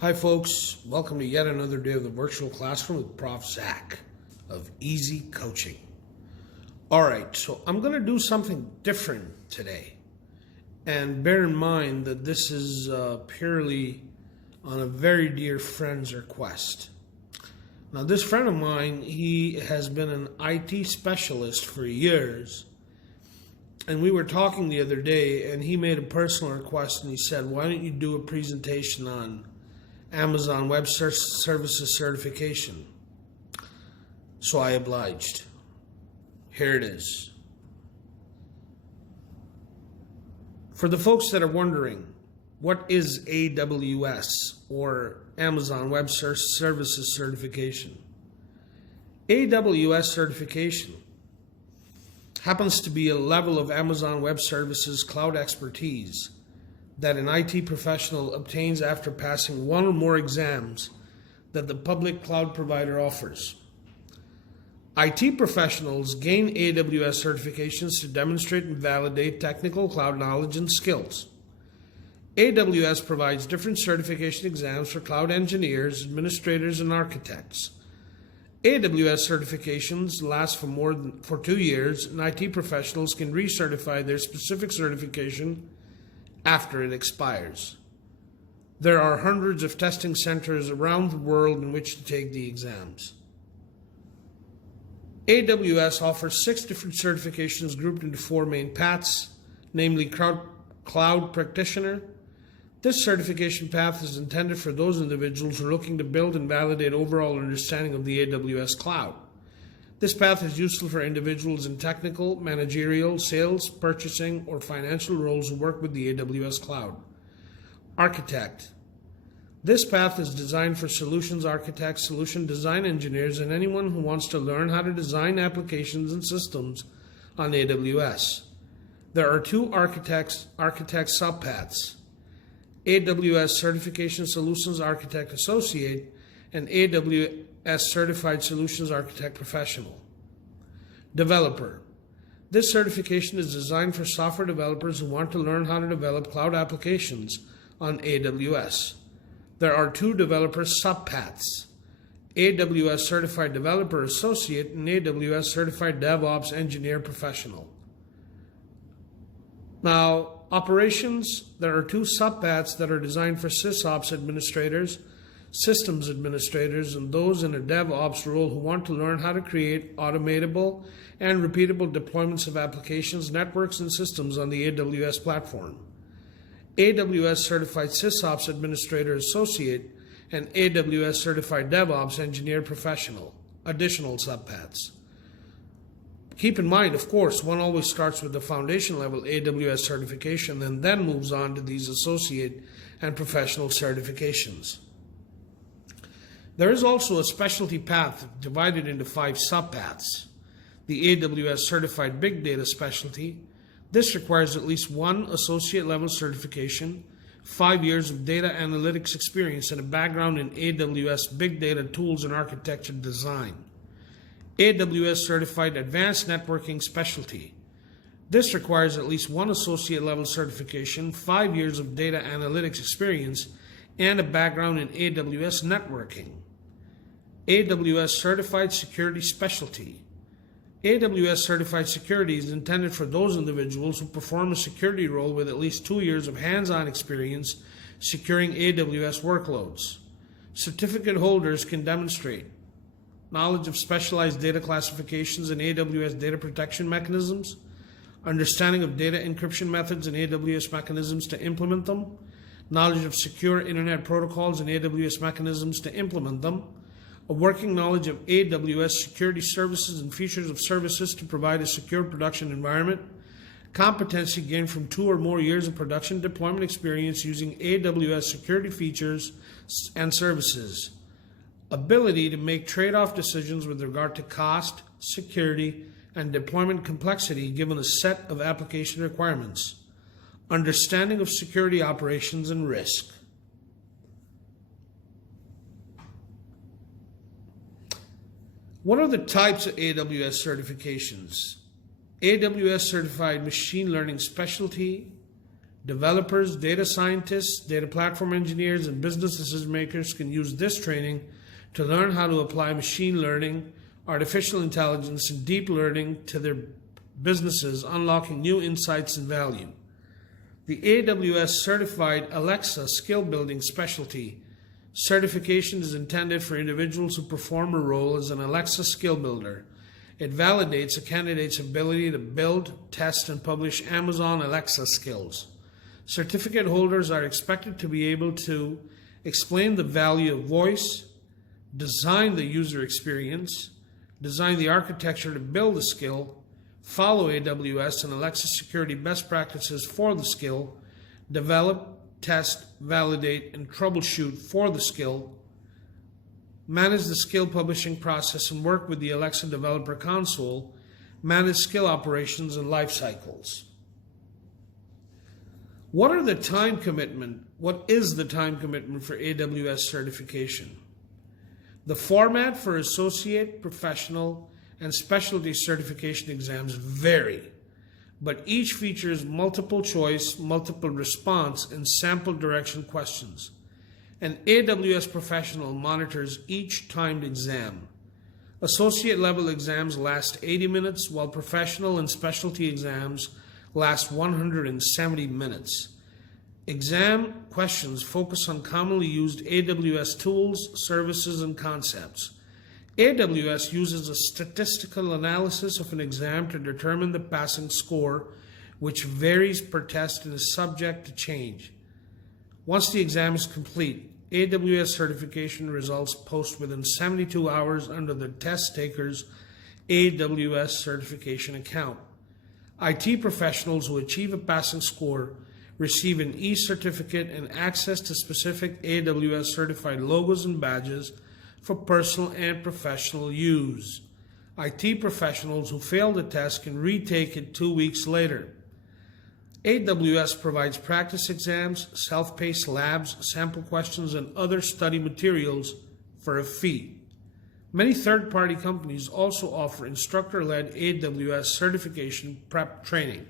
Hi folks, welcome to yet another day of the virtual classroom with Prof. Zach of Easy Coaching. Alright, so I'm going to do something different today. And bear in mind that this is purely on a very dear friend's request. Now this friend of mine, he has been an IT specialist for years. And we were talking the other day and he made a personal request and he said, why don't you do a presentation on Amazon Web Services Certification? So I obliged. Here it is. For the folks that are wondering, what is AWS or Amazon Web Services Certification? AWS Certification happens to be a level of Amazon Web Services cloud expertise that an IT professional obtains after passing one or more exams that the public cloud provider offers. IT professionals gain AWS certifications to demonstrate and validate technical cloud knowledge and skills. AWS provides different certification exams for cloud engineers, administrators, and architects. AWS certifications last for 2 years, and IT professionals can recertify their specific certification after it expires. There are hundreds of testing centers around the world in which to take the exams. AWS offers 6 different certifications grouped into 4 main paths, namely Cloud Practitioner. This certification path is intended for those individuals who are looking to build and validate overall understanding of the AWS cloud. This path is useful for individuals in technical, managerial, sales, purchasing, or financial roles who work with the AWS cloud. Architect. This path is designed for solutions architects, solution design engineers, and anyone who wants to learn how to design applications and systems on AWS. There are 2 architect subpaths: AWS Certification Solutions Architect Associate and AWS Certified Solutions Architect Professional. Developer. This certification is designed for software developers who want to learn how to develop cloud applications on AWS. There are 2 developer subpaths: AWS Certified Developer Associate and AWS Certified DevOps Engineer Professional. Now, operations, there are 2 subpaths that are designed for SysOps administrators, systems administrators, and those in a DevOps role who want to learn how to create automatable and repeatable deployments of applications, networks, and systems on the AWS platform. AWS Certified SysOps Administrator Associate and AWS Certified DevOps Engineer Professional, additional subpaths. Keep in mind, of course, one always starts with the foundation level AWS certification and then moves on to these associate and professional certifications. There is also a specialty path divided into 5 subpaths. The AWS Certified Big Data Specialty. This requires at least 1 associate level certification, 5 years of data analytics experience, and a background in AWS Big Data tools and architecture design. AWS Certified Advanced Networking Specialty. This requires at least 1 associate level certification, 5 years of data analytics experience, and a background in AWS networking. AWS Certified Security Specialty. AWS Certified Security is intended for those individuals who perform a security role with at least 2 years of hands-on experience securing AWS workloads. Certificate holders can demonstrate knowledge of specialized data classifications and AWS data protection mechanisms, understanding of data encryption methods and AWS mechanisms to implement them, knowledge of secure internet protocols and AWS mechanisms to implement them, a working knowledge of AWS security services and features of services to provide a secure production environment, competency gained from 2 or more years of production deployment experience using AWS security features and services, ability to make trade-off decisions with regard to cost, security, and deployment complexity given a set of application requirements, understanding of security operations and risk. What are the types of AWS certifications? AWS Certified Machine Learning Specialty, Developers, data scientists, data platform engineers, and business decision makers can use this training to learn how to apply machine learning, artificial intelligence, and deep learning to their businesses, unlocking new insights and value. The AWS Certified Alexa Skill Building Specialty certification is intended for individuals who perform a role as an Alexa skill builder. It validates a candidate's ability to build, test, and publish Amazon Alexa skills. Certificate holders are expected to be able to explain the value of voice, design the user experience, design the architecture to build the skill, follow AWS and Alexa security best practices for the skill, develop, test, validate, and troubleshoot for the skill, manage the skill publishing process and work with the Alexa Developer Console, manage skill operations and life cycles. What is the time commitment for AWS certification? The format for associate, professional, and specialty certification exams vary, but each features multiple choice, multiple response, and sample direction questions. An AWS professional monitors each timed exam. Associate level exams last 80 minutes, while professional and specialty exams last 170 minutes. Exam questions focus on commonly used AWS tools, services, and concepts. AWS uses a statistical analysis of an exam to determine the passing score, which varies per test and is subject to change. Once the exam is complete, AWS certification results post within 72 hours under the test taker's AWS certification account. IT professionals who achieve a passing score receive an e-certificate and access to specific AWS certified logos and badges for personal and professional use. IT professionals who fail the test can retake it 2 weeks later. AWS provides practice exams, self-paced labs, sample questions, and other study materials for a fee. Many third-party companies also offer instructor-led AWS certification prep training.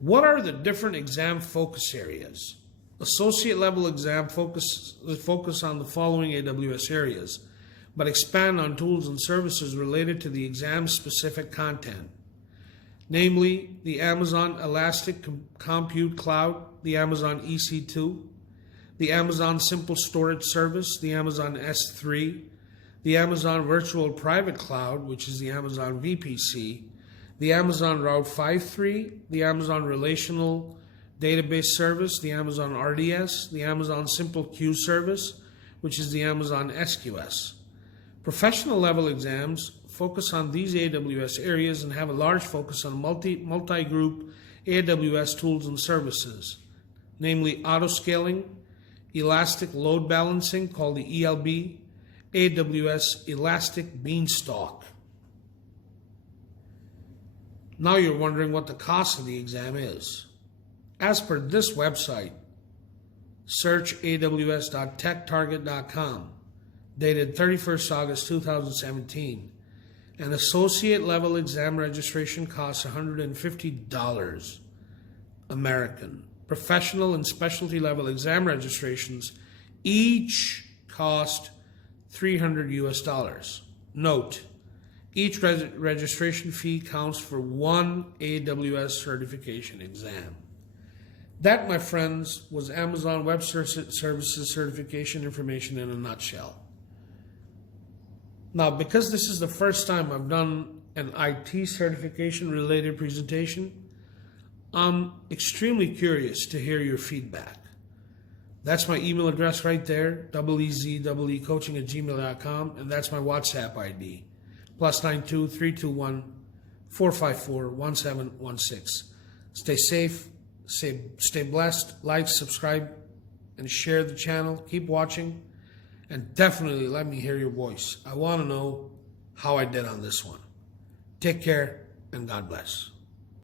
What are the different exam focus areas? Associate level exam focus on the following AWS areas, but expand on tools and services related to the exam specific content, namely the Amazon Elastic Compute Cloud, the Amazon EC2, the Amazon Simple Storage Service, the Amazon S3, the Amazon Virtual Private Cloud, which is the Amazon VPC, the Amazon Route 53, the Amazon Relational Database Service, the Amazon RDS, the Amazon Simple Queue Service, which is the Amazon SQS. Professional level exams focus on these AWS areas and have a large focus on multi-group AWS tools and services, namely autoscaling, elastic load balancing called the ELB, AWS Elastic Beanstalk. Now you're wondering what the cost of the exam is. As per this website, search aws.techtarget.com, dated 31st August 2017, an associate level exam registration costs $150 American. Professional and specialty level exam registrations each cost $300 US. Note, each registration fee counts for one AWS certification exam. That, my friends, was Amazon Web Services certification information in a nutshell. Now, because this is the first time I've done an IT certification related presentation, I'm extremely curious to hear your feedback. That's my email address right there, eezcoaching@gmail.com, and that's my WhatsApp ID, +92 321 454 1716. Stay safe, stay blessed, like, subscribe, and share the channel. Keep watching, and definitely let me hear your voice. I want to know how I did on this one. Take care, and God bless.